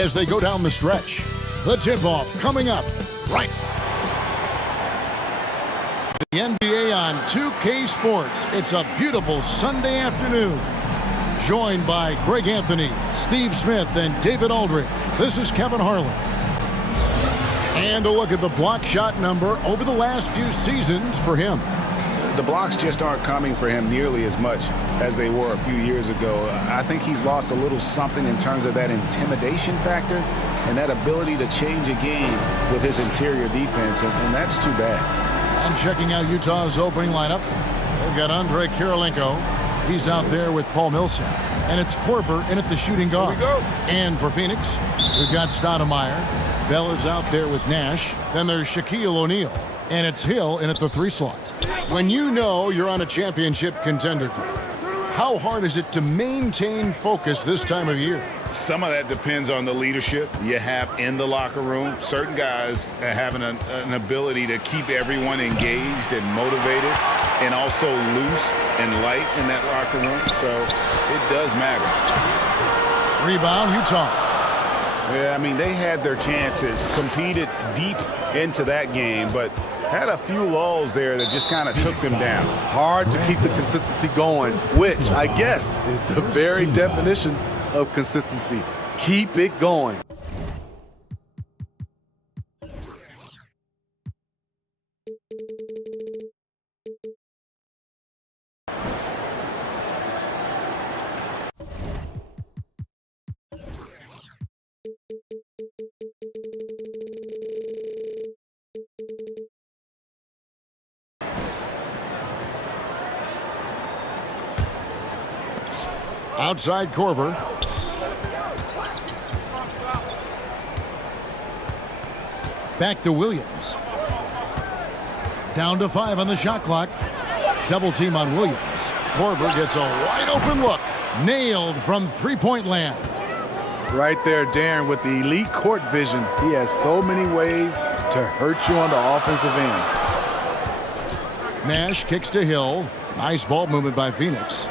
as they go down the stretch. The tip-off coming up right. The NBA on 2K Sports. It's a beautiful Sunday afternoon. Joined by Greg Anthony, Steve Smith, and David Aldridge. This is Kevin Harlan. And a look at the block shot number over the last few seasons for him. The blocks just aren't coming for him nearly as much as they were a few years ago. I think he's lost a little something in terms of that intimidation factor and that ability to change a game with his interior defense, and that's too bad. And checking out Utah's opening lineup, they've got Andrei Kirilenko. He's out there with Paul Millsap. And it's Korver in at the shooting guard. Here we go. And for Phoenix, we've got Stoudemire. Bell is out there with Nash. Then there's Shaquille O'Neal. And it's Hill in at the 3 slot. When you know you're on a championship contender group, how hard is it to maintain focus this time of year? Some of that depends on the leadership you have in the locker room. Certain guys have an ability to keep everyone engaged and motivated and also loose and light in that locker room. So it does matter. Rebound, Utah. Yeah, I mean, they had their chances, competed deep into that game, but had a few lulls there that just kind of took them down. Hard to keep the consistency going, which I guess is the very definition of consistency. Keep it going. Outside Korver. Back to Williams. Down to 5 on the shot clock. Double team on Williams. Korver gets a wide open look. Nailed from three-point land. Right there, Darren, with the elite court vision. He has so many ways to hurt you on the offensive end. Nash kicks to Hill. Nice ball movement by Phoenix.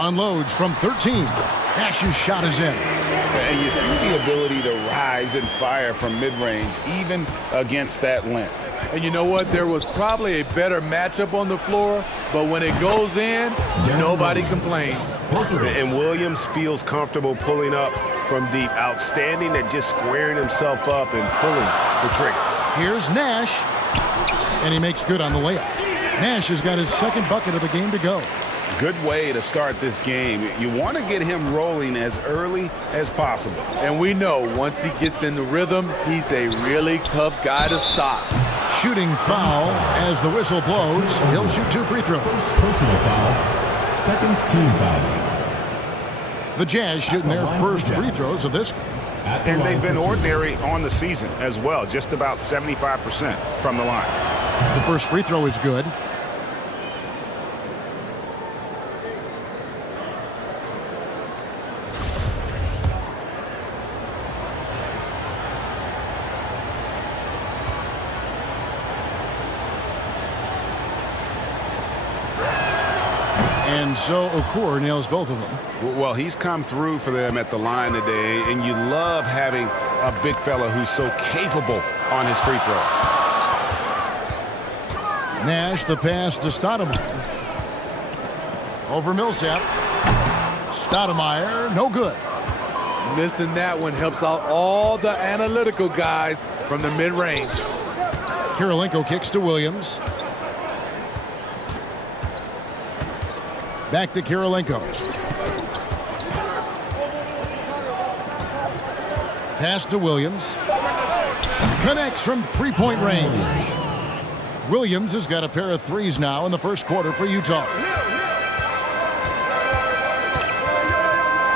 Unloads from 13. Nash's shot is in. And you see the ability to rise and fire from mid-range, even against that length. And you know what? There was probably a better matchup on the floor, but when it goes in, nobody complains. And Williams feels comfortable pulling up from deep. Outstanding at just squaring himself up and pulling the trigger. Here's Nash. And he makes good on the layup. Nash has got his second bucket of the game to go. Good way to start this game. You want to get him rolling as early as possible. And we know once he gets in the rhythm, he's a really tough guy to stop. Shooting foul as the whistle blows. He'll shoot 2 free throws. Personal foul, second team foul. The Jazz shooting their first free throws of this game. And they've been ordinary on the season as well, just about 75% from the line. The first free throw is good. And so Okur nails both of them. Well, he's come through for them at the line today, and you love having a big fella who's so capable on his free throw. Nash, the pass to Stoudemire. Over Millsap. Stoudemire, no good. Missing that one helps out all the analytical guys from the mid-range. Kirilenko kicks to Williams. Back to Kirilenko. Pass to Williams. Connects from three-point range. Williams has got a pair of threes now in the first quarter for Utah.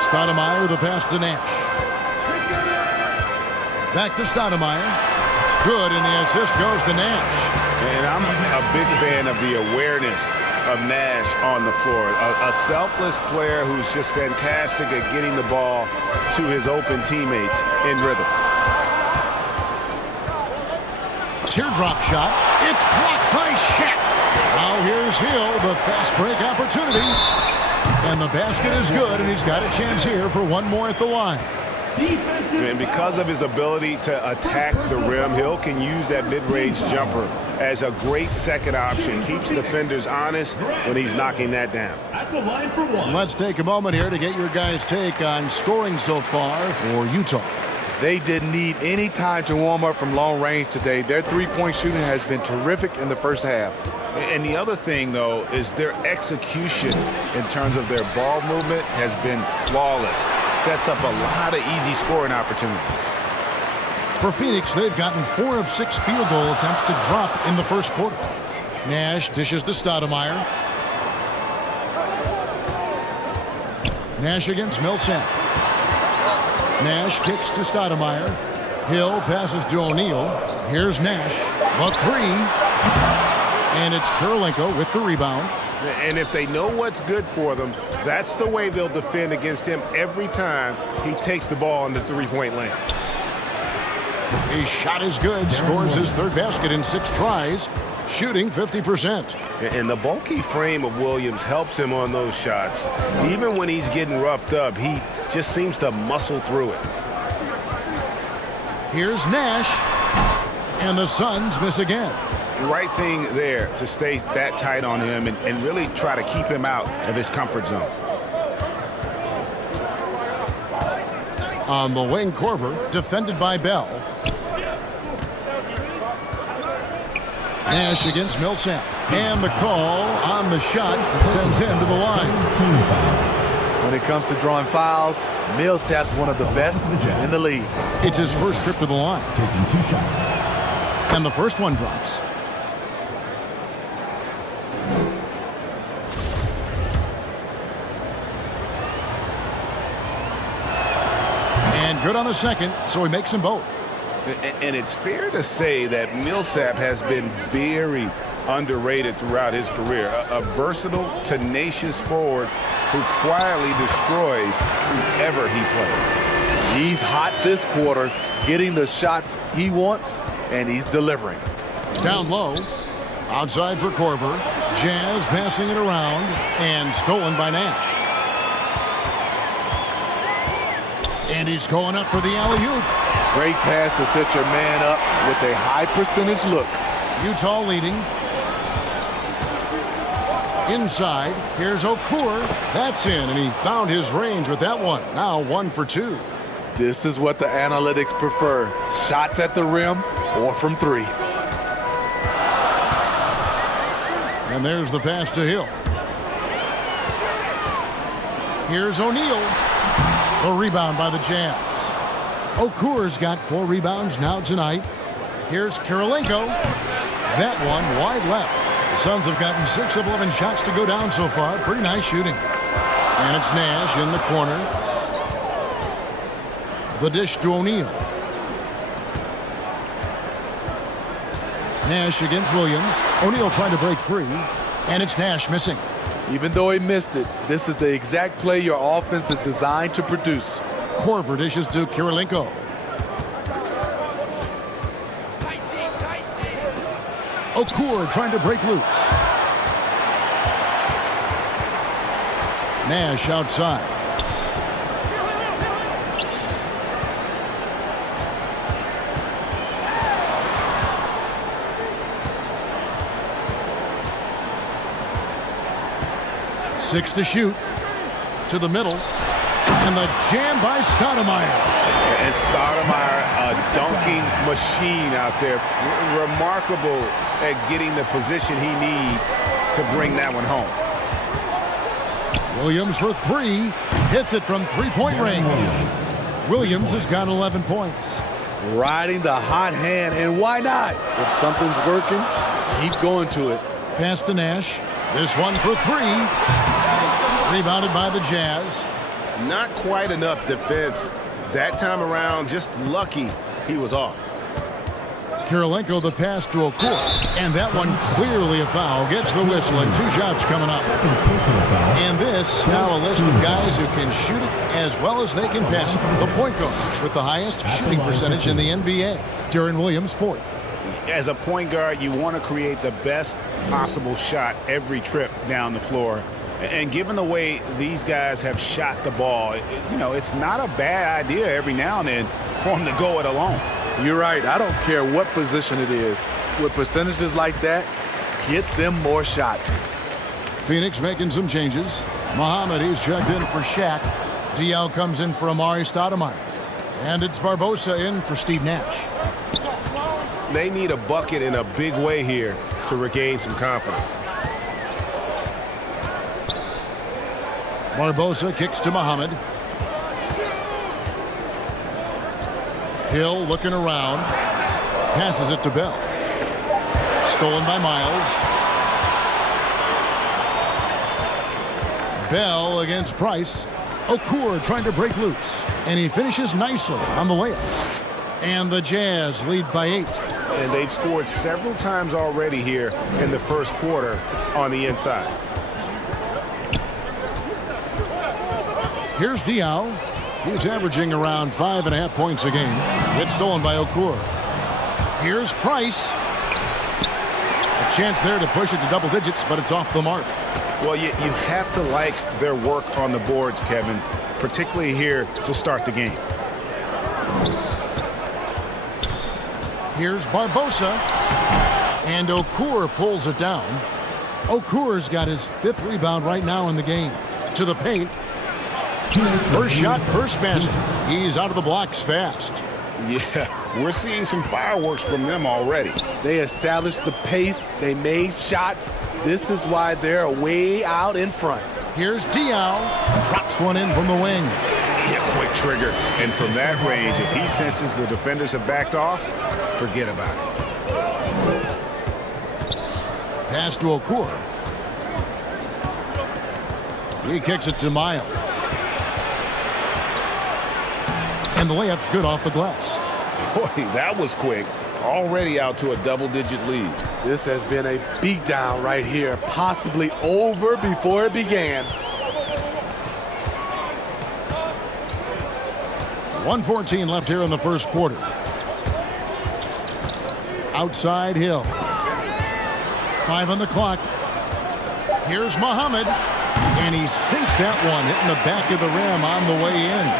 Stoudemire with a pass to Nash. Back to Stoudemire. Good, and the assist goes to Nash. And I'm a big fan of the awareness of Nash on the floor. A selfless player who's just fantastic at getting the ball to his open teammates in rhythm. Teardrop shot. It's blocked by Shaq. Now here's Hill, the fast break opportunity. And the basket is good, and he's got a chance here for one more at the line. And because of his ability to attack the rim, Hill can use that mid-range jumper as a great second option. Keeps defenders honest when he's knocking that down. At the line for one. Let's take a moment here to get your guys' take on scoring so far for Utah. They didn't need any time to warm up from long range today. Their three-point shooting has been terrific in the first half. And the other thing, though, is their execution in terms of their ball movement has been flawless. Sets up a lot of easy scoring opportunities. For Phoenix, they've gotten 4 of 6 field goal attempts to drop in the first quarter. Nash dishes to Stoudemire. Nash against Millsap. Nash kicks to Stoudemire. Hill passes to O'Neal. Here's Nash. The 3. And it's Kirilenko with the rebound. And if they know what's good for them, that's the way they'll defend against him every time he takes the ball in the three-point lane. His shot is good. Scores his 3rd basket in 6 tries. Shooting 50%. And the bulky frame of Williams helps him on those shots. Even when he's getting roughed up, he just seems to muscle through it. Here's Nash. And the Suns miss again. Right thing there to stay that tight on him and really try to keep him out of his comfort zone. On the wing, Korver, defended by Bell. Nash against Millsap. And the call on the shot that sends him to the line. When it comes to drawing fouls, Millsap's one of the best in the league. It's his first trip to the line. Taking 2 shots. And the first one drops. And good on the second, so he makes them both. And it's fair to say that Millsap has been very underrated throughout his career. A versatile, tenacious forward who quietly destroys whoever he plays. He's hot this quarter, getting the shots he wants, and he's delivering. Down low, outside for Korver. Jazz passing it around, and stolen by Nash. And he's going up for the alley-oop. Great pass to set your man up with a high percentage look. Utah leading. Inside, here's Okur. That's in, and he found his range with that one. Now 1 for 2. This is what the analytics prefer. Shots at the rim or from 3. And there's the pass to Hill. Here's O'Neal. The rebound by the Jazz. Okur's got 4 rebounds now tonight. Here's Kirilenko. That one wide left. The Suns have gotten 6 of 11 shots to go down so far. Pretty nice shooting. And it's Nash in the corner. The dish to O'Neal. Nash against Williams. O'Neal trying to break free. And it's Nash missing. Even though he missed it, this is the exact play your offense is designed to produce. Korver dishes to Kirilenko. Okur trying to break loose. Nash outside. Six to shoot. To the middle. And the jam by Stoudemire. And Stoudemire, a dunking machine out there. Remarkable at getting the position he needs to bring that one home. Williams for 3. Hits it from three-point range. Williams has got 11 points. Riding the hot hand, and why not? If something's working, keep going to it. Pass to Nash. This one for 3. Rebounded by the Jazz. Not quite enough defense that time around. Just lucky he was off. Kirilenko the pass to Okur. And that one clearly a foul. Gets the whistle and 2 shots coming up. And this now a list of guys who can shoot it as well as they can pass it. The point guards with the highest shooting percentage in the NBA. Deron Williams 4th. As a point guard, you want to create the best possible shot every trip down the floor. And given the way these guys have shot the ball, it's not a bad idea every now and then for them to go it alone. You're right. I don't care what position it is. With percentages like that, get them more shots. Phoenix making some changes. Muhammad, he's checked in for Shaq. Diaw comes in for Amari Stoudemire. And it's Barbosa in for Steve Nash. They need a bucket in a big way here to regain some confidence. Barbosa kicks to Muhammad. Hill looking around. Passes it to Bell. Stolen by Miles. Bell against Price. Okur trying to break loose. And he finishes nicely on the layup. And the Jazz lead by 8. And they've scored several times already here in the first quarter on the inside. Here's Diaw. He's averaging around 5.5 points a game. It's stolen by Okur. Here's Price. A chance there to push it to double digits, but it's off the mark. Well, you have to like their work on the boards, Kevin, particularly here to start the game. Here's Barbosa. And Okur pulls it down. Okur's got his 5th rebound right now in the game. To the paint. First shot, first basket. He's out of the blocks fast. Yeah, we're seeing some fireworks from them already. They established the pace. They made shots. This is why they're way out in front. Here's Diaw. Drops one in from the wing. Yeah, quick trigger. And from that range, if he senses the defenders have backed off, forget about it. Pass to Okur. He kicks it to Miles. And the layup's good off the glass. Boy, that was quick. Already out to a double-digit lead. This has been a beatdown right here, possibly over before it began. 1:14 left here in the first quarter. Outside Hill. 5 on the clock. Here's Muhammad. And he sinks that one, hitting the back of the rim on the way in.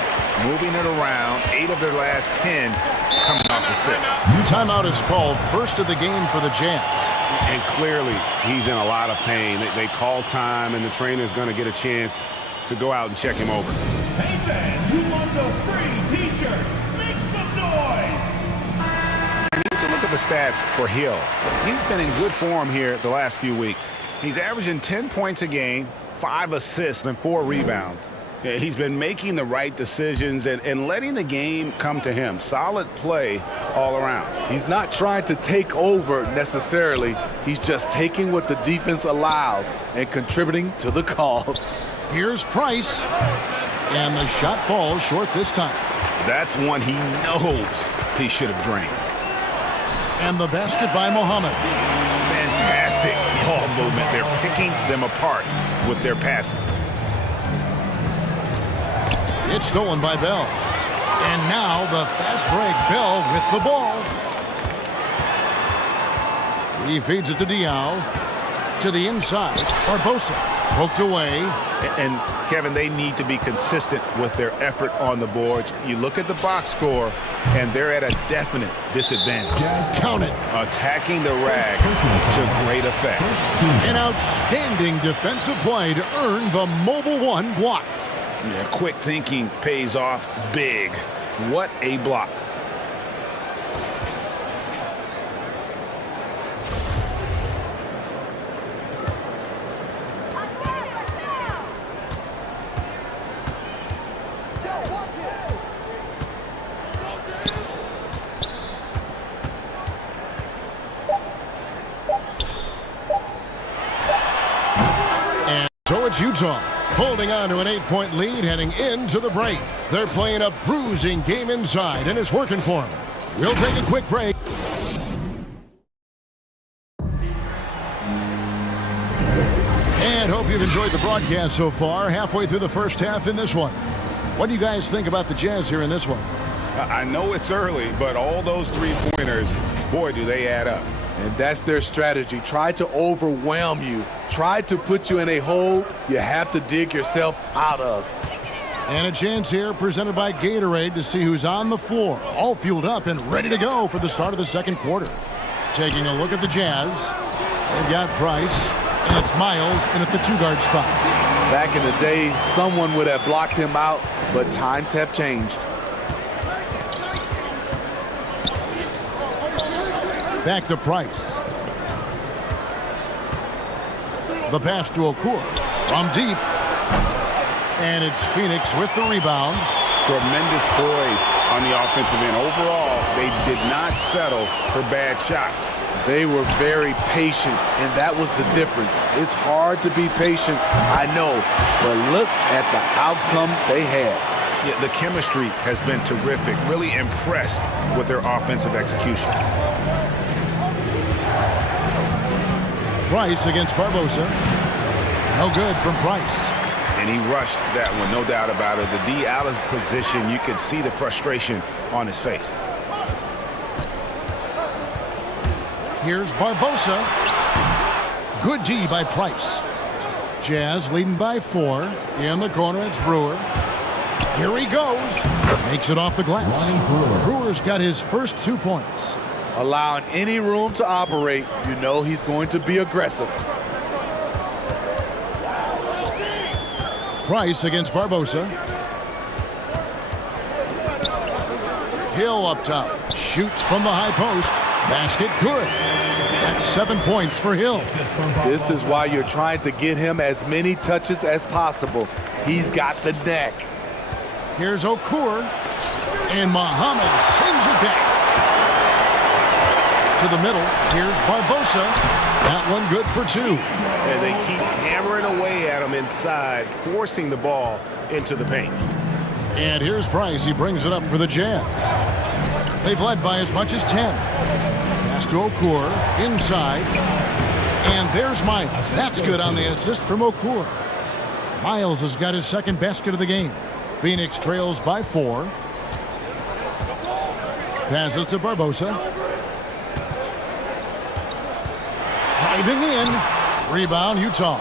Moving it around, 8 of their last 10 coming off assists. Timeout is called, first of the game for the Jazz. And clearly, he's in a lot of pain. They call time, and the trainer's going to get a chance to go out and check him over. Hey fans, who wants a free t-shirt? Make some noise! And you look at the stats for Hill. He's been in good form here the last few weeks. He's averaging 10 points a game, 5 assists, and 4 rebounds. He's been making the right decisions and letting the game come to him. Solid play all around. He's not trying to take over necessarily. He's just taking what the defense allows and contributing to the calls. Here's Price. And the shot falls short this time. That's one he knows he should have drained. And the basket by Muhammad. Fantastic ball movement. They're picking them apart with their passing. It's stolen by Bell. And now the fast break. Bell with the ball. He feeds it to Diaw. To the inside. Barbosa poked away. And Kevin, they need to be consistent with their effort on the boards. You look at the box score, and they're at a definite disadvantage. Count it. Attacking the rag to great effect. An outstanding defensive play to earn the Mobile One block. Yeah, quick thinking pays off big. What a block. And so it's Utah, holding on to an 8-point lead heading into the break. They're playing a bruising game inside, and it's working for them. We'll take a quick break. And hope you've enjoyed the broadcast so far. Halfway through the first half in this one. What do you guys think about the Jazz here in this one? I know it's early, but all those three-pointers, boy, do they add up. And that's their strategy. Try to overwhelm you. Try to put you in a hole you have to dig yourself out of. And a chance here presented by Gatorade to see who's on the floor, all fueled up and ready to go for the start of the second quarter. Taking a look at the Jazz, they've got Price, and it's Miles in at the two-guard spot. Back in the day, someone would have blocked him out, but times have changed. Back to Price. The pass to Okur from deep. And it's Phoenix with the rebound. Tremendous poise on the offensive end. Overall, they did not settle for bad shots. They were very patient, and that was the difference. It's hard to be patient, I know, but look at the outcome they had. Yeah, the chemistry has been terrific. Really impressed with their offensive execution. Price against Barbosa. No good from Price. And he rushed that one, no doubt about it. The D out of position, you could see the frustration on his face. Here's Barbosa. Good D by Price. Jazz leading by 4. In the corner, it's Brewer. Here he goes. Makes it off the glass. Brewer's got his first 2 points. Allowing any room to operate, you know he's going to be aggressive. Price against Barbosa. Hill up top. Shoots from the high post. Basket good. That's 7 points for Hill. This is why you're trying to get him as many touches as possible. He's got the knack. Here's Okur. And Muhammad sends it back. To the middle. Here's Barbosa. That one good for 2. And they keep hammering away at him inside, forcing the ball into the paint. And here's Price. He brings it up for the Jazz. They've led by as much as 10. Pass to Okur. Inside. And there's Miles. That's good on the assist from Okur. Miles has got his second basket of the game. Phoenix trails by 4. Passes to Barbosa. Driving in. Rebound, Utah.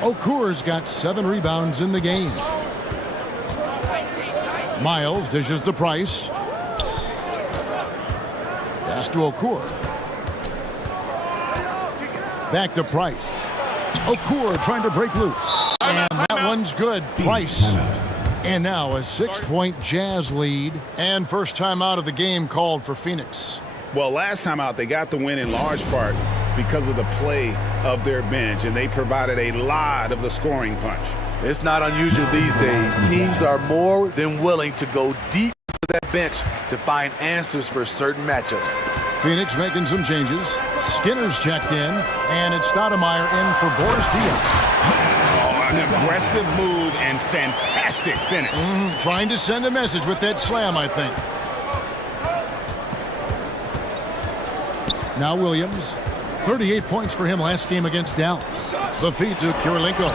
Okur's got 7 rebounds in the game. Miles dishes to Price. Pass to Okur. Back to Price. Okur trying to break loose. And that one's good. Price. And now a 6-point Jazz lead. And first time out of the game called for Phoenix. Well, last time out, they got the win in large part because of the play of their bench, and they provided a lot of the scoring punch. It's not unusual these days. Teams are more than willing to go deep to that bench to find answers for certain matchups. Phoenix making some changes. Skinner's checked in, and it's Stoudemire in for Boris Diaw. Oh, an aggressive move and fantastic finish. Trying to send a message with that slam, I think. Now Williams. 38 points for him last game against Dallas. The feed to Kirilenko.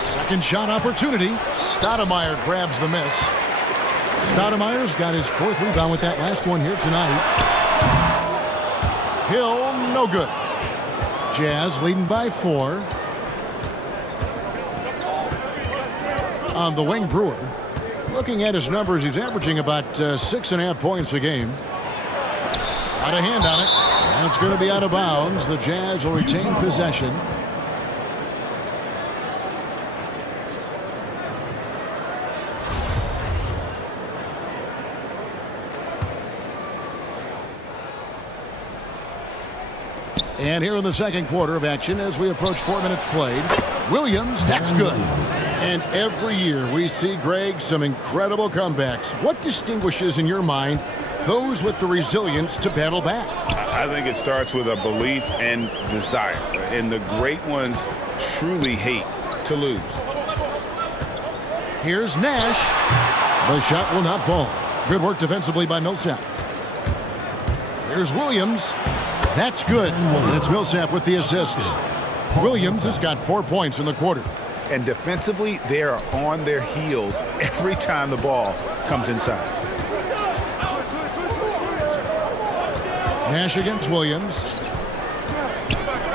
Second shot opportunity. Stoudemire grabs the miss. Stoudemire's got his 4th rebound with that last one here tonight. Hill, no good. Jazz leading by 4. On the wing, Brewer. Looking at his numbers, he's averaging about 6.5 points a game. Got a hand on it. And it's going to be out of bounds. The Jazz will retain possession. And here in the second quarter of action as we approach 4 minutes played. Williams, that's good. And every year we see, Greg, some incredible comebacks. What distinguishes in your mind those with the resilience to battle back? I think it starts with a belief and desire. And the great ones truly hate to lose. Here's Nash. The shot will not fall. Good work defensively by Millsap. Here's Williams. That's good. And it's Millsap with the assist. Williams has got 4 points in the quarter. And defensively, they are on their heels every time the ball comes inside. Nash against Williams.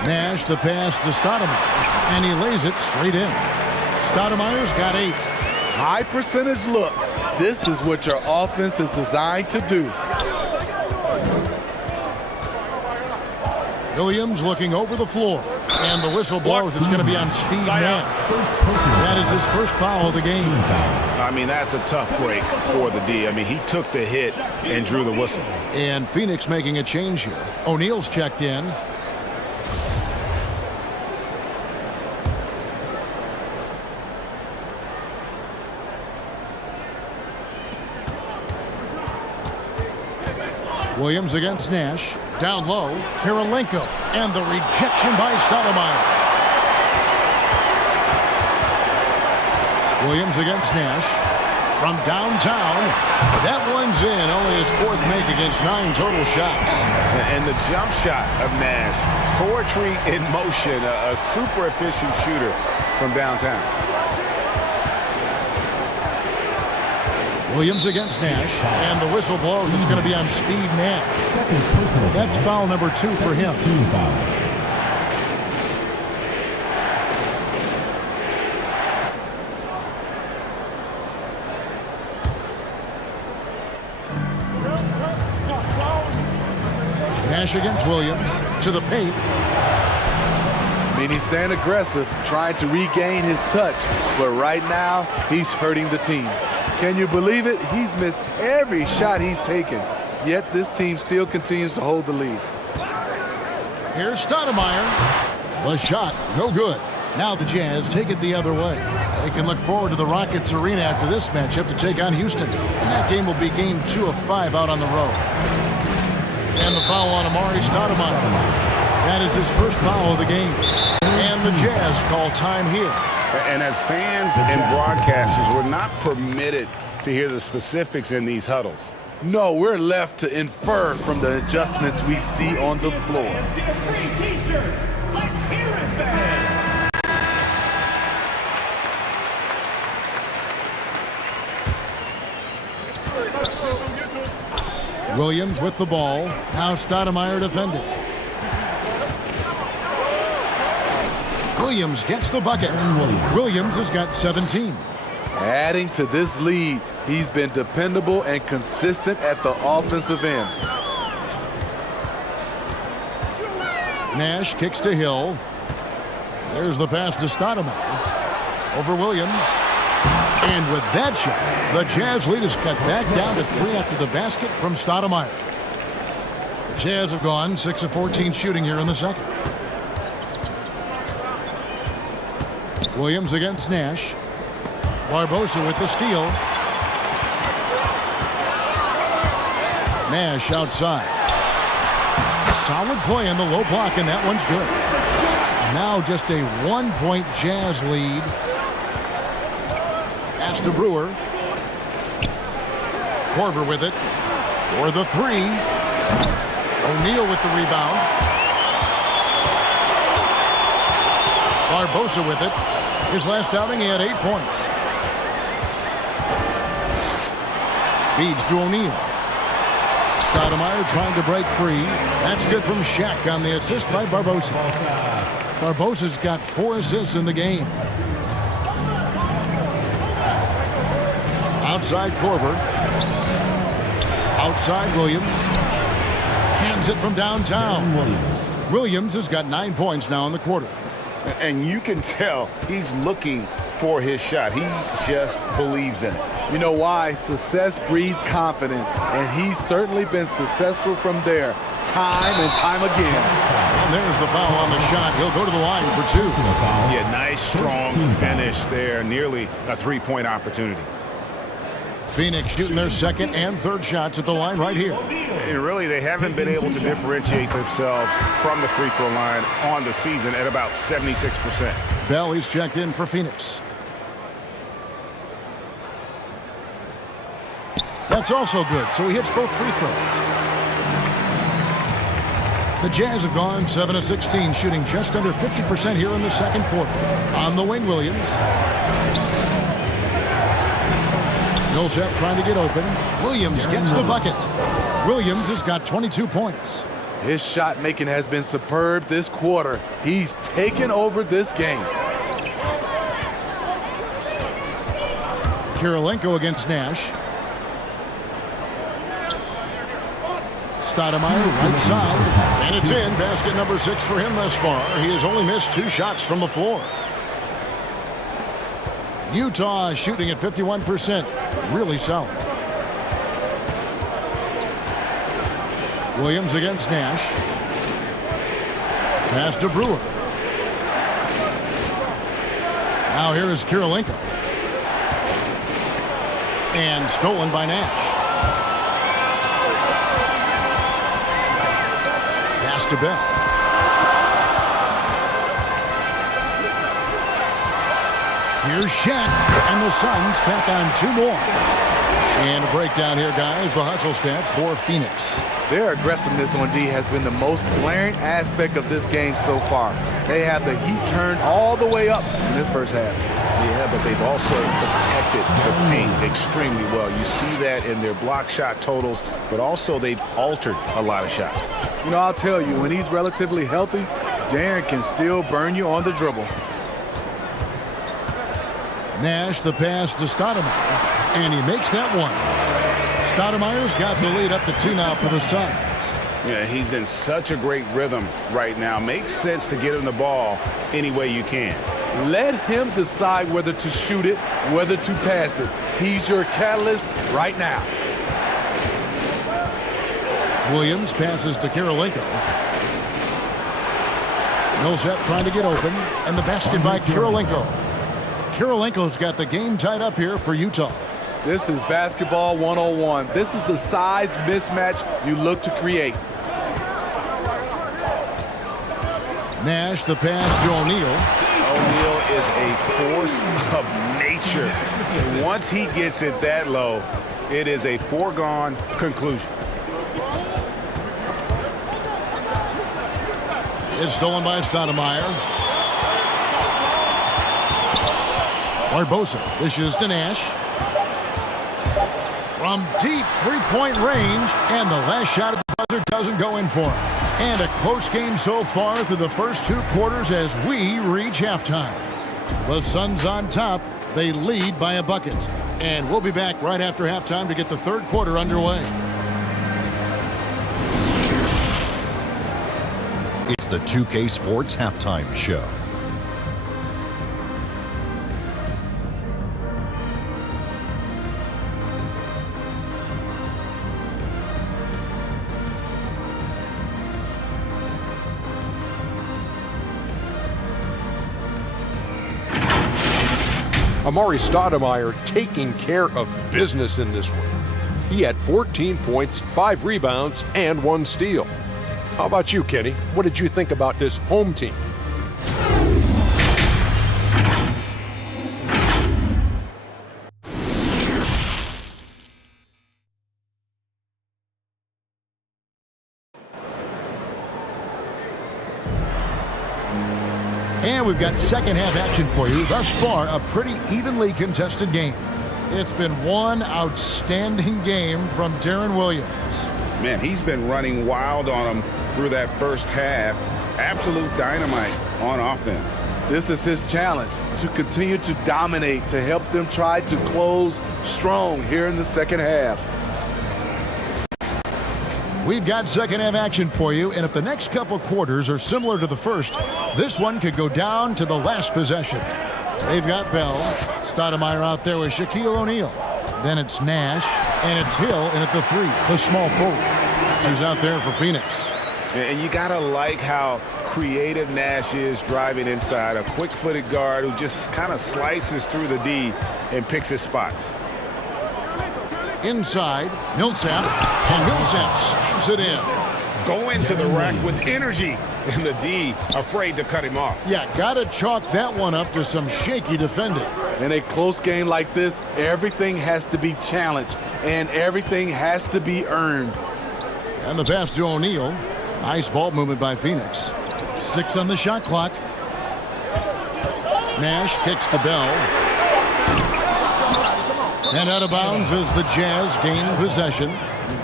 Nash, the pass to Stoudemire, and he lays it straight in. Stoudemire's got 8. High percentage look. This is what your offense is designed to do. Williams looking over the floor, and the whistle blows. It's going to be on Steve Nash. That is his first foul of the game. I mean, that's a tough break for the D. I mean, he took the hit and drew the whistle. And Phoenix making a change here. O'Neal's checked in. Williams against Nash. Down low, Kirilenko, and the rejection by Stoudemire. Williams against Nash. From downtown, that one's in. Only his 4th make against 9 total shots. And the jump shot of Nash, poetry in motion, a super efficient shooter from downtown. Williams against Nash, and the whistle blows. It's going to be on Steve Nash. That's foul number 2 for him. Nash against Williams, to the paint. I mean, he's staying aggressive, trying to regain his touch, but right now, he's hurting the team. Can you believe it? He's missed every shot he's taken, yet this team still continues to hold the lead. Here's Stoudemire. The shot, no good. Now the Jazz take it the other way. They can look forward to the Rockets Arena after this matchup to take on Houston. And that game will be game 2 of 5 out on the road. And the foul on Amari Stoudemire. That is his first foul of the game. And the Jazz call time here. And as fans and broadcasters, we're not permitted to hear the specifics in these huddles. No, we're left to infer from the adjustments we see on the floor. Get a free t-shirt. Let's hear it, fans. Williams with the ball. Now Stoudemire defending. Williams gets the bucket. Williams has got 17. Adding to this lead, he's been dependable and consistent at the offensive end. Nash kicks to Hill. There's the pass to Stoudemire. Over Williams. And with that shot, the Jazz lead is cut back down to 3 after the basket from Stoudemire. The Jazz have gone 6 of 14 shooting here in the second. Williams against Nash. Barbosa with the steal. Nash outside. Solid play in the low block, and that one's good. Now just a 1-point Jazz lead. Pass to Brewer. Korver with it. For the 3. O'Neal with the rebound. Barbosa with it. His last outing, he had 8 points. Feeds to O'Neal. Stoudemire trying to break free. That's good from Shaq on the assist by Barbosa. Barbosa's got 4 assists in the game. Outside Korver. Outside Williams. Hands it from downtown. Williams has got 9 points now in the quarter. And you can tell he's looking for his shot. He just believes in it. You know why? Success breeds confidence, and he's certainly been successful from there, time and time again. And there's the foul on the shot. He'll go to the line for 2. Yeah, nice, strong finish there. Nearly a 3-point opportunity. Phoenix shooting their second and third shots at the line right here. And really, they haven't been able to differentiate themselves from the free throw line on the season at about 76%. Bell, he's checked in for Phoenix. That's also good, so he hits both free throws. The Jazz have gone 7 of 16, shooting just under 50% here in the second quarter. On the wing, Williams. Millsap trying to get open. Williams gets the bucket. Williams has got 22 points. His shot making has been superb this quarter. He's taken over this game. Kirilenko against Nash. Stoudemire, right side, and it's in. Basket number 6 for him thus far. He has only missed 2 shots from the floor. Utah shooting at 51%. Really solid. Williams against Nash. Pass to Brewer. Now here is Kirilenko. And stolen by Nash. Pass to Bell. Here's Shaq, and the Suns tack on 2 more. And a breakdown here, guys. The hustle stats for Phoenix. Their aggressiveness on D has been the most glaring aspect of this game so far. They have the heat turned all the way up in this first half. Yeah, but they've also protected the paint extremely well. You see that in their block shot totals, but also they've altered a lot of shots. You know, I'll tell you, when he's relatively healthy, Darren can still burn you on the dribble. Nash, the pass to Stoudemire, and he makes that one. Stoudemire's got the lead up to 2 now for the Suns. Yeah, he's in such a great rhythm right now. Makes sense to get him the ball any way you can. Let him decide whether to shoot it, whether to pass it. He's your catalyst right now. Williams passes to Kirilenko. Millsap trying to get open, and the basket by Kirilenko. Kirilenko's got the game tied up here for Utah. This is basketball 101. This is the size mismatch you look to create. Nash, the pass to O'Neal. O'Neal is a force of nature. And once he gets it that low, it is a foregone conclusion. It's stolen by Stoudemire. Barbosa dishes to Nash. From deep 3-point range, and the last shot of the buzzer doesn't go in for him. And a close game so far through the first 2 quarters as we reach halftime. The Suns on top. They lead by a bucket. And we'll be back right after halftime to get the 3rd quarter underway. It's the 2K Sports Halftime Show. Amari Stoudemire taking care of business in this one. He had 14 points, 5 rebounds, and 1 steal. How about you, Kenny? What did you think about this home team? And we've got second half action for you. Thus far, a pretty evenly contested game. It's been one outstanding game from Darren Williams. Man, he's been running wild on him through that first half. Absolute dynamite on offense. This is his challenge, to continue to dominate, to help them try to close strong here in the second half. We've got second half action for you, and if the next couple quarters are similar to the first, this one could go down to the last possession. They've got Bell. Stoudemire out there with Shaquille O'Neal. Then it's Nash, and it's Hill in at the 3, the small forward. That's who's out there for Phoenix. And you got to like how creative Nash is driving inside. A quick-footed guard who just kind of slices through the D and picks his spots. Inside, Millsap, and Millsap slams it in. Going to the rack with energy, and the D afraid to cut him off. Yeah, gotta chalk that one up to some shaky defending. In a close game like this, everything has to be challenged, and everything has to be earned. And the pass to O'Neal. Nice ball movement by Phoenix. 6 on the shot clock. Nash kicks to Bell. And out of bounds as the Jazz gain possession.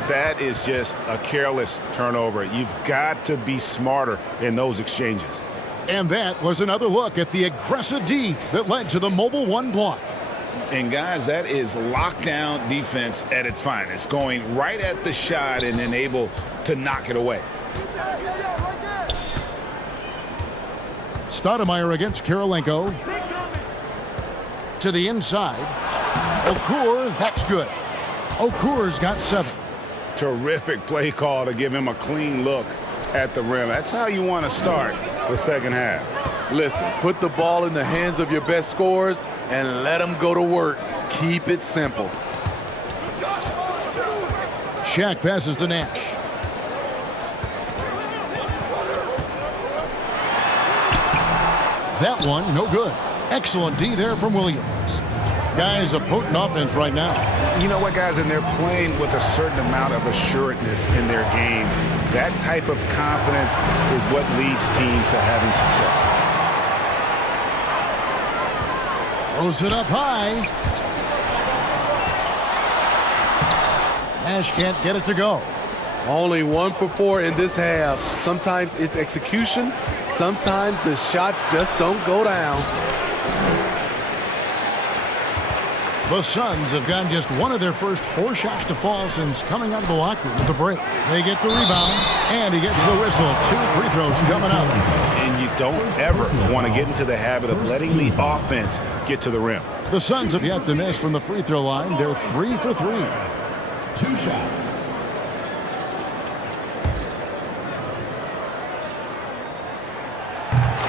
That is just a careless turnover. You've got to be smarter in those exchanges. And that was another look at the aggressive D that led to the Mobile One block. And guys, that is lockdown defense at its finest, going right at the shot and then able to knock it away. Stoudemire against Kirilenko. To the inside. Okur, that's good. Okur's got 7. Terrific play call to give him a clean look at the rim. That's how you want to start the second half. Listen, put the ball in the hands of your best scorers and let them go to work. Keep it simple. Shaq passes to Nash. That one, no good. Excellent D there from Williams. Guys, a potent offense right now. You know what, guys? And they're playing with a certain amount of assuredness in their game. That type of confidence is what leads teams to having success. Throws it up high. Nash can't get it to go. Only 1 for 4 in this half. Sometimes it's execution. Sometimes the shots just don't go down. The Suns have gotten just one of their first 4 shots to fall since coming out of the locker room at the break. They get the rebound, and he gets the whistle. 2 free throws coming up. And you don't ever want to get into the habit of letting the offense get to the rim. The Suns have yet to miss from the free throw line. They're 3 for 3. 2 shots.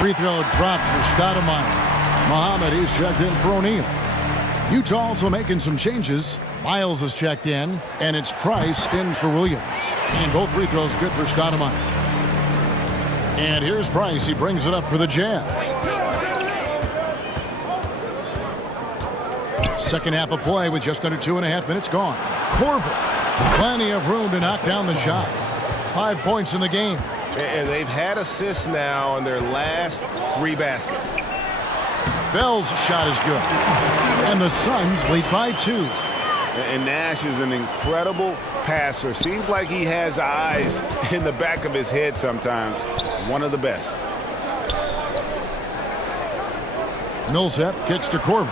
Free throw drops for Stoudemire. Muhammad is checked in for O'Neal. Utah also making some changes. Miles is checked in, and it's Price in for Williams. And both free throws good for Stoudemire. And here's Price. He brings it up for the Jazz. Second half of play with just under 2.5 minutes gone. Korver, plenty of room to knock down the shot. 5 points in the game. And they've had assists now on their last 3 baskets. Bell's shot is good. And the Suns lead by 2. And Nash is an incredible passer. Seems like he has eyes in the back of his head sometimes. One of the best. Millsap kicks to Korver.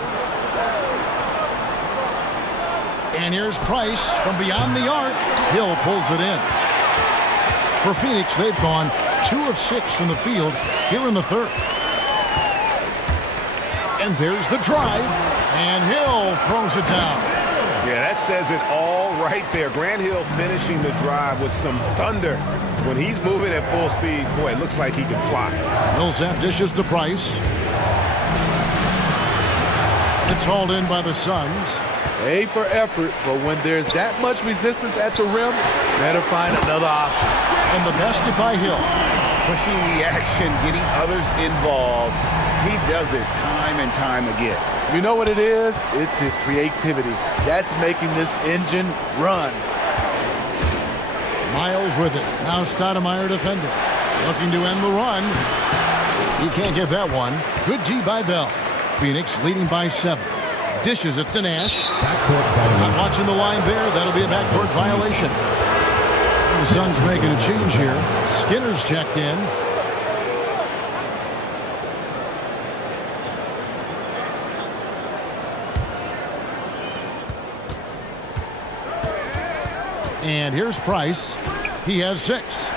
And here's Price from beyond the arc. Hill pulls it in. For Phoenix, they've gone 2 of 6 from the field here in the third. And there's the drive, and Hill throws it down. Yeah, that says it all right there. Grant Hill finishing the drive with some thunder. When he's moving at full speed, boy, it looks like he can fly. Millsap dishes to Price. It's hauled in by the Suns. A for effort, but when there's that much resistance at the rim, better find another option. And the basket by Hill. Pushing the action, getting others involved. He does it time and time again. You know what it is? It's his creativity. That's making this engine run. Miles with it. Now Stoudemire defending. Looking to end the run. He can't get that one. Good D by Bell. Phoenix leading by 7. Dishes it to Nash. Not watching the line there. That'll be a backcourt violation. The Suns making a change here. Skinner's checked in. And here's Price. He has 6.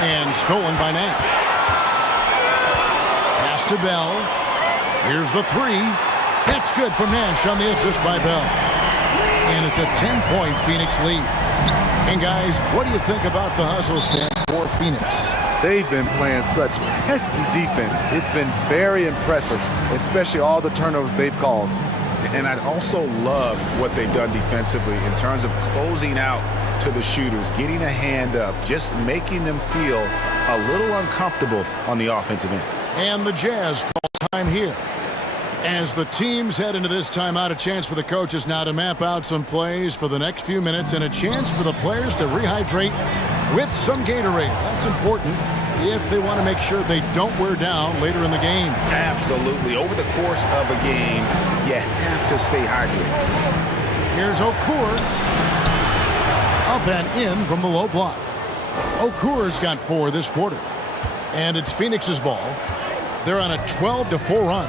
And stolen by Nash. Pass to Bell. Here's the 3. That's good from Nash on the assist by Bell. And it's a 10-point Phoenix lead. And guys, what do you think about the hustle stance for Phoenix? They've been playing such pesky defense. It's been very impressive, especially all the turnovers they've caused. And I also love what they've done defensively in terms of closing out to the shooters, getting a hand up, just making them feel a little uncomfortable on the offensive end. And the Jazz call time here. As the teams head into this timeout, a chance for the coaches now to map out some plays for the next few minutes and a chance for the players to rehydrate with some Gatorade. That's important if they want to make sure they don't wear down later in the game. Absolutely. Over the course of a game, you have to stay hydrated. Here's Okur. Up and in from the low block. Okur's got 4 this quarter. And it's Phoenix's ball. They're on a 12-4 run.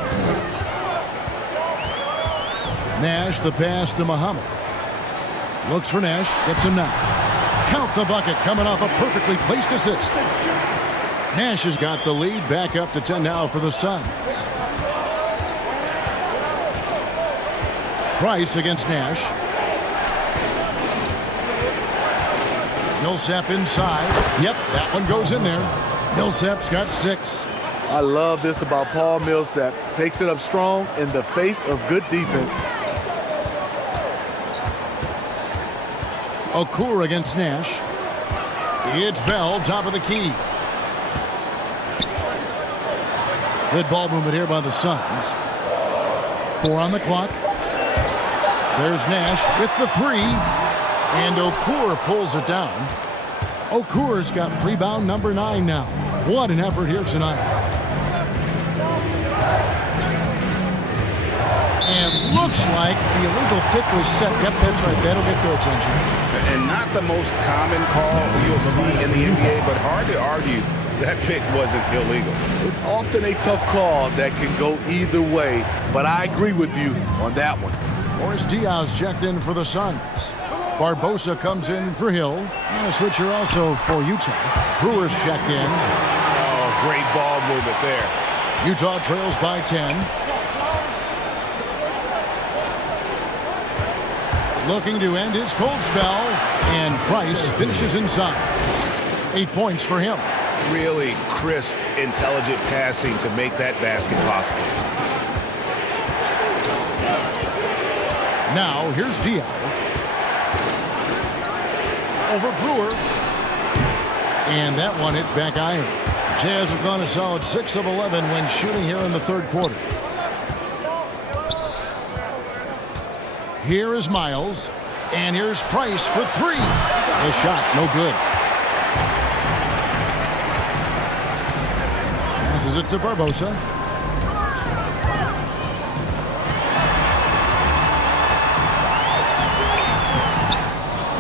Nash, the pass to Muhammad. Looks for Nash, gets him now. Count the bucket, coming off a perfectly placed assist. Nash has got the lead, back up to 10 now for the Suns. Price against Nash. Millsap inside. Yep, that one goes in there. Millsap's got 6. I love this about Paul Millsap. Takes it up strong in the face of good defense. Okur against Nash. It's Bell, top of the key. Good ball movement here by the Suns. 4 on the clock. There's Nash with the 3. And Okur pulls it down. Okur's got rebound number 9 now. What an effort here tonight. And looks like the illegal pick was set. Yep, that's right. That'll get their attention. And not the most common call you'll see in the NBA, but hard to argue that pick wasn't illegal. It's often a tough call that can go either way, but I agree with you on that one. Boris Diaz checked in for the Suns. Barbosa comes in for Hill. And a switcher also for Utah. Brewers checked in. Oh, great ball movement there. Utah trails by 10. Looking to end his cold spell. And Price finishes inside. 8 points for him. Really crisp, intelligent passing to make that basket possible. Now, here's Diaz. Over Brewer. And that one hits back iron. Jazz have gone a solid 6 of 11 when shooting here in the third quarter. Here is Miles. And here's Price for 3. The shot, no good. Passes it to Barbosa.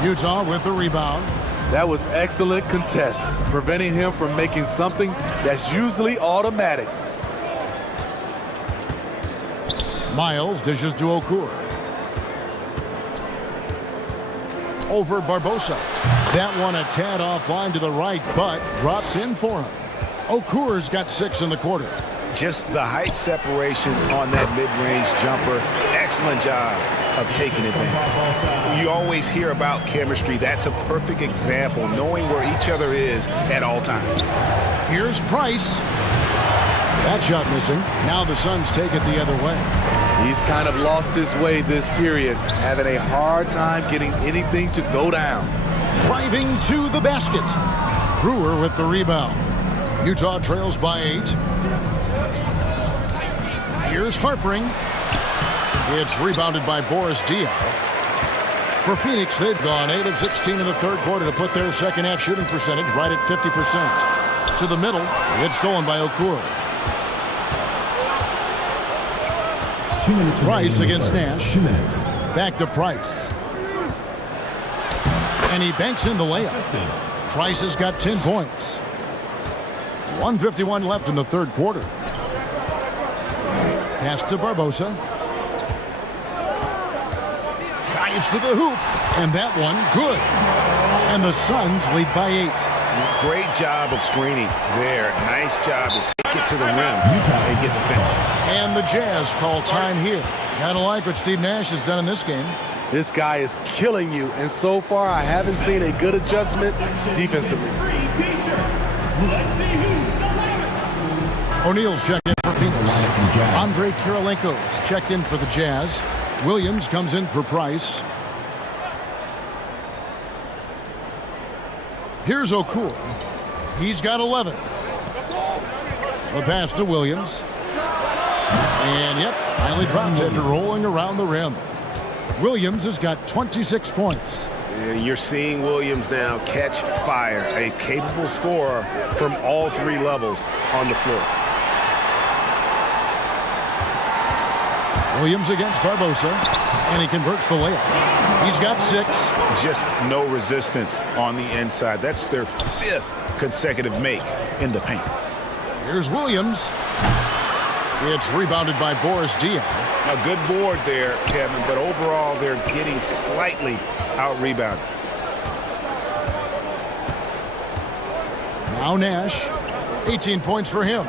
Utah with the rebound. That was excellent contest, preventing him from making something that's usually automatic. Miles dishes to Okur. Over Barbosa. That one a tad offline to the right, but drops in for him. Okur's got 6 in the quarter. Just the height separation on that mid-range jumper. Excellent job of taking advantage. You always hear about chemistry. That's a perfect example, knowing where each other is at all times. Here's Price. That shot missing. Now the Suns take it the other way. He's kind of lost his way this period, having a hard time getting anything to go down. Driving to the basket. Brewer with the rebound. Utah trails by 8. Here's Harpering. It's rebounded by Boris Diaz. For Phoenix, they've gone 8 of 16 in the third quarter to put their second half shooting percentage right at 50%. To the middle, it's stolen by Okur. 2 minutes. Price against Nash. 2 minutes. Back to Price. And he banks in the layup. Price has got 10 points. 1:51 left in the third quarter. Pass to Barbosa. Drives to the hoop. And that one, good. And the Suns lead by 8. Great job of screening there. Nice job to take it to the rim and get the finish. And the Jazz call time here. Kind of like what Steve Nash has done in this game. This guy is killing you, and so far I haven't seen a good adjustment defensively. Let's see who's the loudest. O'Neal's checked in for Phoenix. Andre Kirilenko's checked in for the Jazz. Williams comes in for Price. Here's Okur. He's got 11. The pass to Williams. And yep, finally drops after rolling around the rim. Williams has got 26 points. You're seeing Williams now catch fire, a capable scorer from all three levels on the floor. Williams against Barbosa, and he converts the layup. He's got 6. Just no resistance on the inside. That's their 5th consecutive make in the paint. Here's Williams. It's rebounded by Boris Diaw. A good board there, Kevin, but overall they're getting slightly out-rebounded. Now Nash, 18 points for him.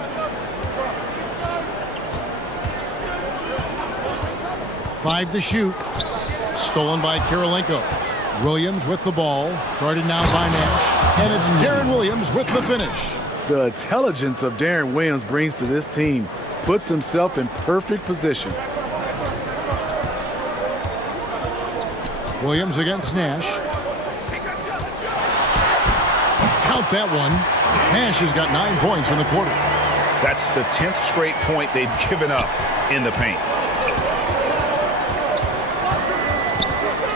5 to shoot. Stolen by Kirilenko. Williams with the ball. Guarded now by Nash. And it's Darren Williams with the finish. The intelligence of Darren Williams brings to this team puts himself in perfect position. Williams against Nash. Count that one. Nash has got 9 points in the quarter. That's the 10th straight point they've given up in the paint.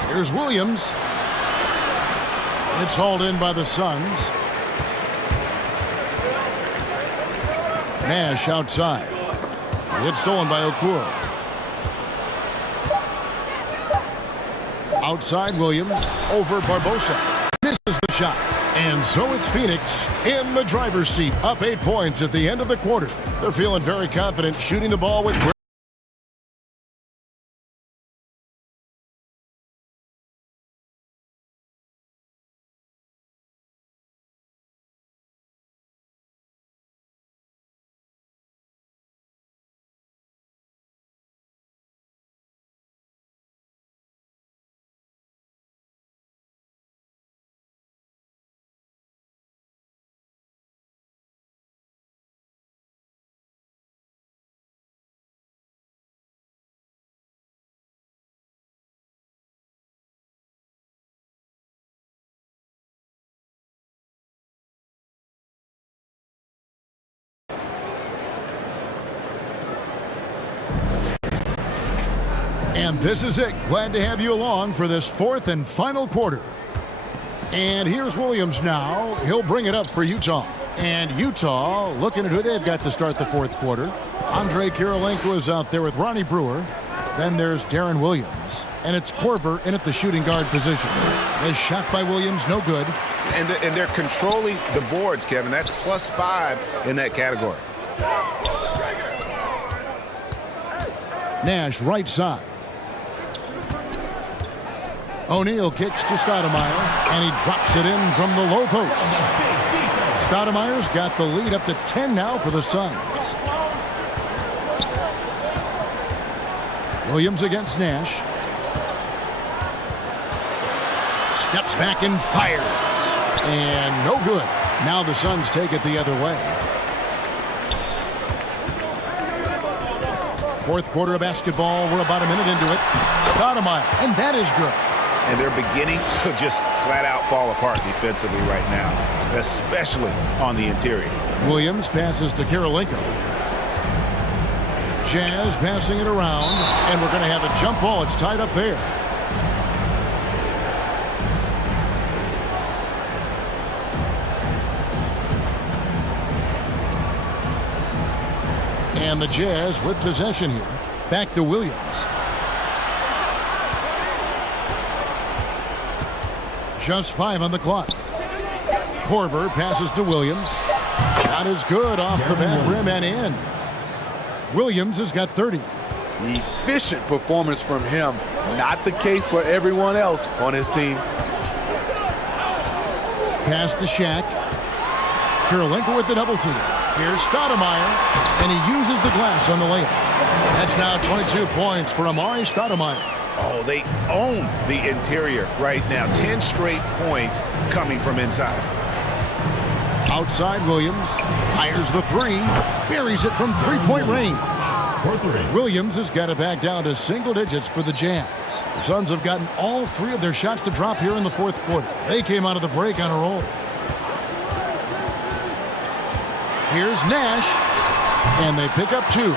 Here's Williams. It's hauled in by the Suns. Nash outside. It's stolen by Okoro. Outside Williams over Barbosa. Misses the shot. And so it's Phoenix in the driver's seat, up 8 points at the end of the quarter. They're feeling very confident shooting the ball with And this is it. Glad to have you along for this 4th and final quarter. And here's Williams now. He'll bring it up for Utah. And Utah looking at who they've got to start the 4th quarter. Andre Kirilenko is out there with Ronnie Brewer. Then there's Darren Williams. And it's Korver in at the shooting guard position. The shot by Williams, no good. And they're controlling the boards, Kevin. That's +5 in that category. Nash right side. O'Neal kicks to Stoudemire, and he drops it in from the low post. Stoudemire's got the lead up to 10 now for the Suns. Williams against Nash. Steps back and fires. And no good. Now the Suns take it the other way. 4th quarter of basketball. We're about a minute into it. Stoudemire, and that is good. And they're beginning to just flat out fall apart defensively right now, especially on the interior. Williams passes to Kirilenko. Jazz passing it around, and we're going to have a jump ball. It's tied up there. And the Jazz with possession here. Back to Williams. Just 5 on the clock. Korver passes to Williams. Shot is good off the back rim and in. Williams has got 30. Efficient performance from him. Not the case for everyone else on his team. Pass to Shaq. Kirilenko with the double team. Here's Stoudemire, and he uses the glass on the layup. That's now 22 points for Amari Stoudemire. Oh, they own the interior right now. 10 straight points coming from inside. Outside Williams. Fires the 3. Buries it from 3-point range. Williams has got it back down to single digits for the Jazz. The Suns have gotten all 3 of their shots to drop here in the 4th quarter. They came out of the break on a roll. Here's Nash. And they pick up 2.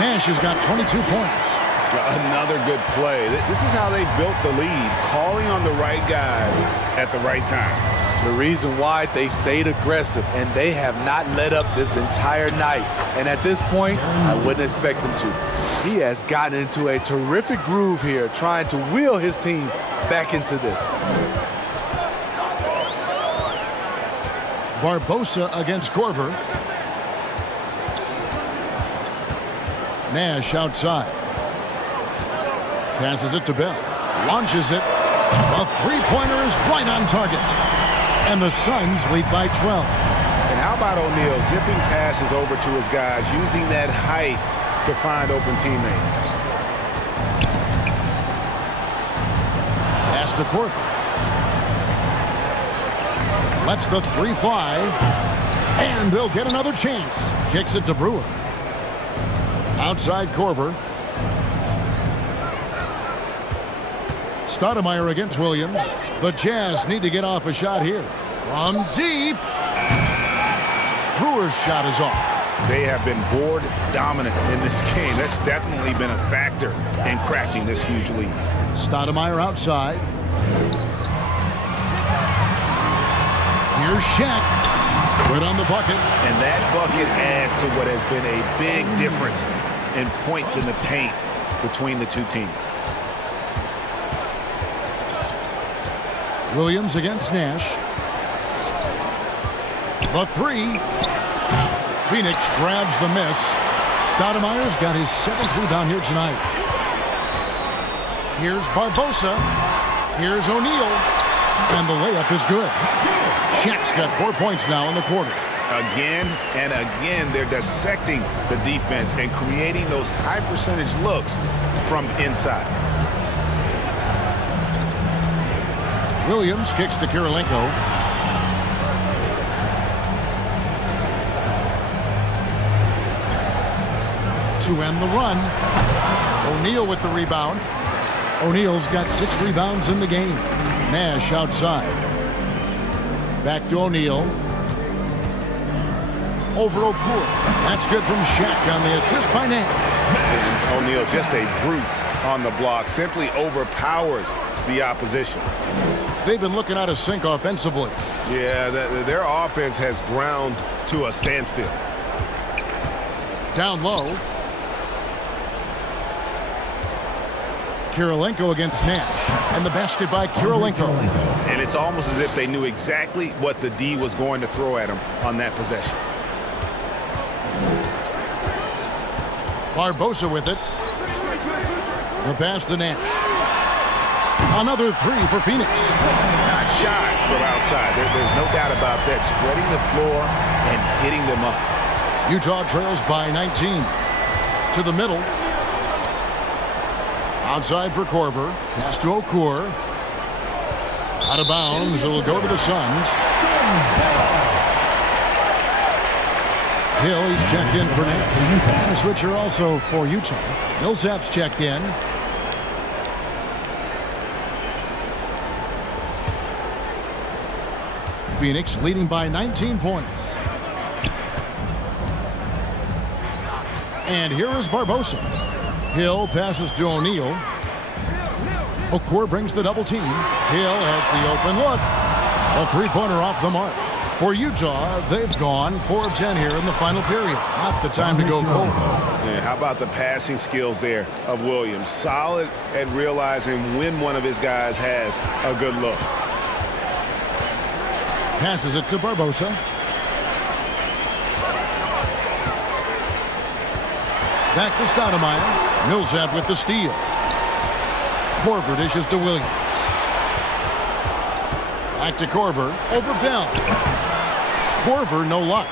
Nash has got 22 points. Another good play. This is how they built the lead, calling on the right guys at the right time. The reason why they stayed aggressive, and they have not let up this entire night. And at this point, I wouldn't expect them to. He has gotten into a terrific groove here, trying to wheel his team back into this. Barbosa against Corver. Nash outside. Passes it to Bell. Launches it. A three-pointer is right on target. And the Suns lead by 12. And how about O'Neal zipping passes over to his guys, using that height to find open teammates. Pass to Corver. Lets the three fly. And they'll get another chance. Kicks it to Brewer. Outside Corver. Stoudemire against Williams. The Jazz need to get off a shot here. From deep. Brewer's shot is off. They have been board dominant in this game. That's definitely been a factor in crafting this huge lead. Stoudemire outside. Here's Shaq. Good on the bucket. And that bucket adds to what has been a big difference in points in the paint between the two teams. Williams against Nash. The three. Phoenix grabs the miss. Stoudemire's got his 7th rebound here tonight. Here's Barbosa. Here's O'Neal. And the layup is good. Shaq's got 4 points now in the quarter. Again and again, they're dissecting the defense and creating those high percentage looks from inside. Williams kicks to Kirilenko. To end the run. O'Neal with the rebound. O'Neal's got 6 rebounds in the game. Nash outside. Back to O'Neal. Over Okur. That's good from Shaq on the assist by Nash. And O'Neal, just a brute on the block, simply overpowers the opposition. They've been looking out of sync offensively. Yeah, their offense has ground to a standstill. Down low. Kirilenko against Nash. And the basket by Kirilenko. And it's almost as if they knew exactly what the D was going to throw at him on that possession. Barbosa with it. The pass to Nash. Another three for Phoenix. Not shy from outside. There's no doubt about that. Spreading the floor and getting them up. Utah trails by 19. To the middle. Outside for Corver. Pass to Okur. Out of bounds. It'll go to the Suns. Hill, he's checked in for Nash. And a switcher also for Utah. Millsap's checked in. Phoenix leading by 19 points. And here is Barbosa. Hill passes to O'Neal. Okur brings the double team. Hill has the open look. A three-pointer off the mark. For Utah, they've gone 4 of 10 here in the final period. Not the time to go cold. Yeah, how about the passing skills there of Williams? Solid at realizing when one of his guys has a good look. Passes it to Barbosa. Back to Stoudemire. Millsap with the steal. Corver dishes to Williams. Back to Corver. Over Bell. Corver, no luck.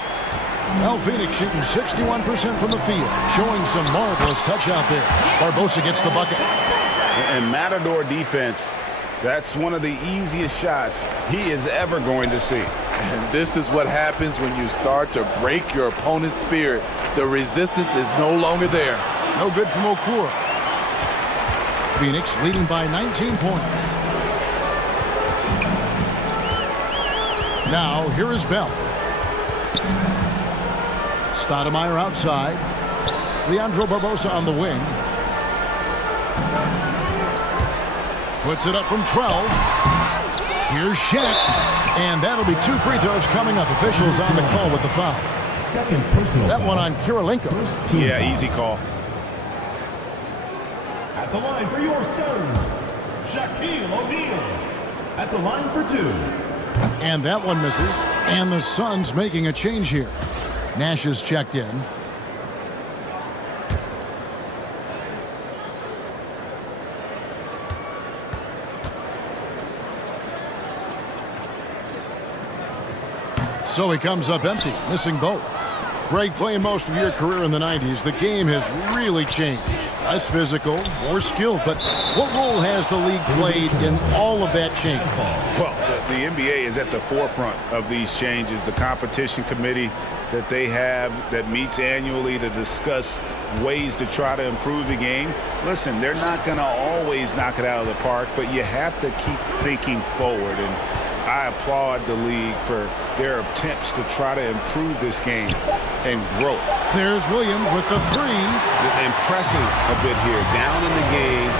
Well, Phoenix shooting 61% from the field. Showing some marvelous touch out there. Barbosa gets the bucket. And Matador defense, that's one of the easiest shots he is ever going to see. And this is what happens when you start to break your opponent's spirit. The resistance is no longer there. No good from Okur. Phoenix leading by 19 points. Now, here is Bell. Stoudemire outside. Leandro Barbosa on the wing. Puts it up from 12. Here's Shaq. And that'll be 2 free throws coming up. Officials on the call with the foul. Second personal That foul. one on Kirilenko. First team Yeah, foul. easy call. At the line for your Suns, Shaquille O'Neal. At the line for 2. And that one misses. And the Suns making a change here. Nash is checked in. So he comes up empty, missing both. Greg, playing most of your career in the 90s, the game has really changed. Less physical, more skilled, but what role has the league played in all of that change? Well, the NBA is at the forefront of these changes. The competition committee that they have that meets annually to discuss ways to try to improve the game. Listen, they're not going to always knock it out of the park, but you have to keep thinking forward. And I applaud the league for their attempts to try to improve this game and grow. There's Williams with the 3. Impressing a bit here, down in the game,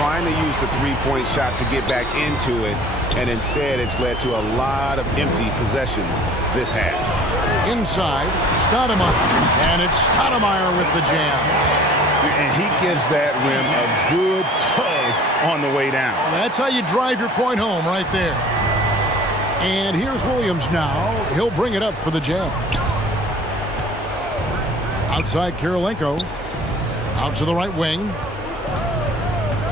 trying to use the three-point shot to get back into it, and instead it's led to a lot of empty possessions this half. Inside, Stoudemire. And it's Stoudemire with the jam. And he gives that rim a good tug on the way down. That's how you drive your point home right there. And here's Williams now. He'll bring it up for the jam. Outside Kirilenko. Out to the right wing.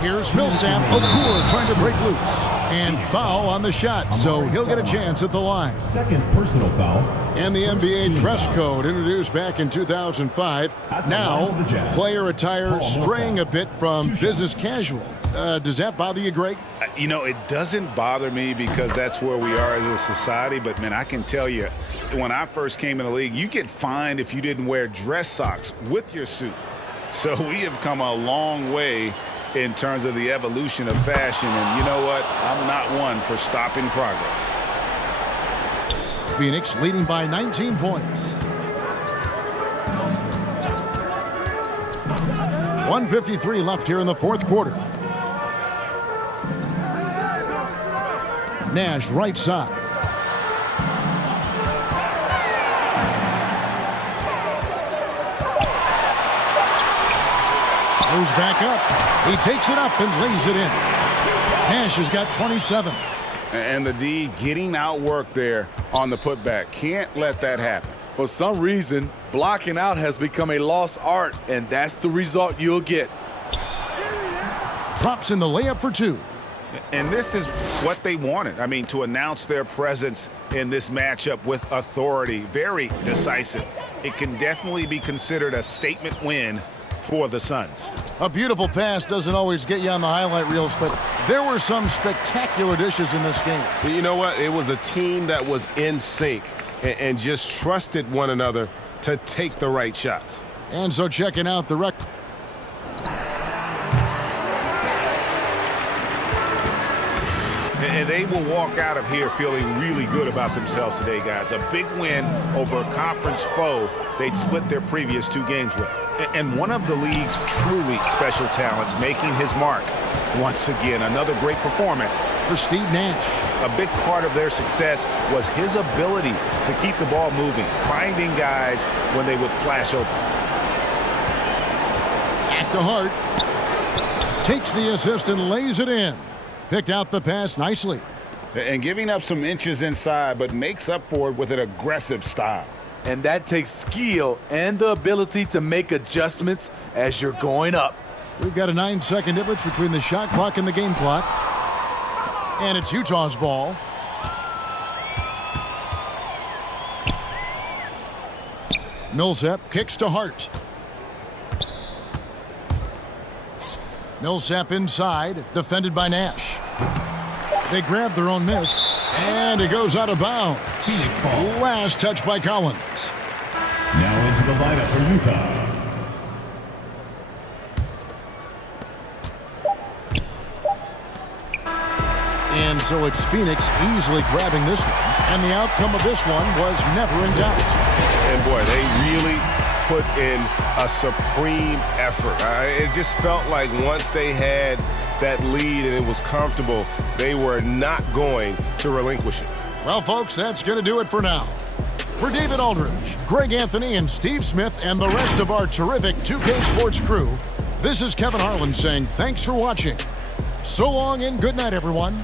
Here's Millsap. Okur trying to break loose. And foul on the shot, so he'll get a chance at the line. Second personal foul. And the NBA dress code introduced back in 2005. Now, player attire straying a bit from business casual. Does that bother you, Greg? You know, it doesn't bother me because that's where we are as a society. But, man, I can tell you, when I first came in the league, you get fined if you didn't wear dress socks with your suit. So we have come a long way in terms of the evolution of fashion. And you know what? I'm not one for stopping progress. Phoenix leading by 19 points. 1:53 left here in the fourth quarter. Nash right side. Goes back up. He takes it up and lays it in. Nash has got 27. And the D getting outworked there on the putback. Can't let that happen. For some reason, blocking out has become a lost art, and that's the result you'll get. Drops in the layup for 2. And this is what they wanted. I mean, to announce their presence in this matchup with authority. Very decisive. It can definitely be considered a statement win for the Suns. A beautiful pass doesn't always get you on the highlight reels, but there were some spectacular dishes in this game. You know what? It was a team that was in sync and just trusted one another to take the right shots. And so checking out the record. And they will walk out of here feeling really good about themselves today, guys. A big win over a conference foe they'd split their previous 2 games with. And one of the league's truly special talents making his mark. Once again, another great performance For Steve Nash. A big part of their success was his ability to keep the ball moving, finding guys when they would flash open. At the heart. Takes the assist and lays it in. Picked out the pass nicely. And giving up some inches inside, but makes up for it with an aggressive style. And that takes skill and the ability to make adjustments as you're going up. We've got a 9-second difference between the shot clock and the game clock. And it's Utah's ball. Millsap kicks to Hart. Millsap inside, defended by Nash. They grab their own miss, and it goes out of bounds. Phoenix ball. Last touch by Collins. Now into the lineup for Utah. And so it's Phoenix easily grabbing this one. And the outcome of this one was never in doubt. And boy, they really put in a supreme effort. It just felt like once they had that lead and it was comfortable, they were not going to relinquish it. Well, folks, that's going to do it for now. For David Aldridge, Greg Anthony, and Steve Smith, and the rest of our terrific 2K Sports crew, this is Kevin Harlan saying thanks for watching. So long and good night, everyone.